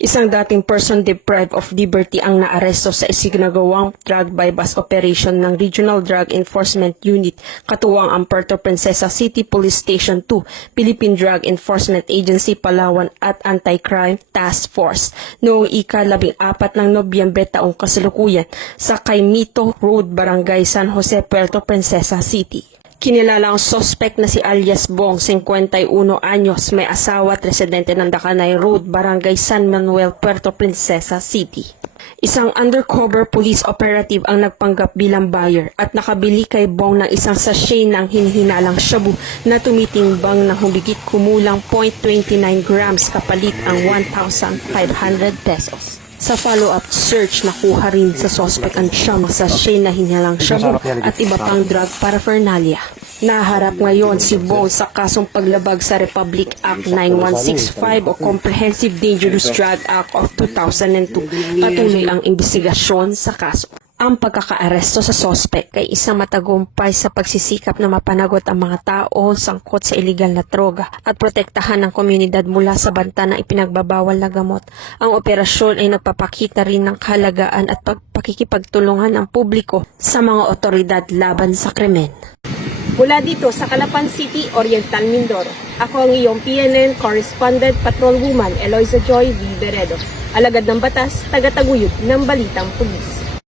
Isang dating person deprived of liberty ang naaresto sa isinagawang drug bypass operation ng Regional Drug Enforcement Unit katuwang ang Puerto Princesa City Police Station 2, Philippine Drug Enforcement Agency Palawan at Anti-Crime Task Force noong ika-14 ng Nobyembre taong kasalukuyan sa Caimito Road, Barangay San Jose, Puerto Princesa City. Kinilala ang suspect na si alias Bong, 51 anyos, may asawa at residente ng Dacanay Road, Barangay San Manuel, Puerto Princesa City. Isang undercover police operative ang nagpanggap bilang buyer at nakabili kay Bong ng isang sachet ng hinihinalang shabu na tumitimbang ng humigit kumulang 0.29 grams kapalit ang 1,500 pesos. Sa follow-up search, nakuha rin sa suspect ang siyang sachet na hinihilalang shabu at iba pang drug paraphernalia. Naharap ngayon si Bong sa kasong paglabag sa Republic Act 9165 o Comprehensive Dangerous Drug Act of 2002. Patuloy ang investigasyon sa kaso. Ang pagkakaaresto sa sospek ay isang matagumpay sa pagsisikap na mapanagot ang mga tao sangkot sa iligal na droga at protektahan ng komunidad mula sa banta ng ipinagbabawal na gamot. Ang operasyon ay nagpapakita rin ng kahalagaan at pakikipagtulungan ng publiko sa mga otoridad laban sa krimen. Mula dito sa Calapan City, Oriental Mindoro, ako ang iyong PNN Correspondent Patrolwoman Eloisa Joy V. Beredo, alagad ng batas, tagataguyod ng Balitang Pulis.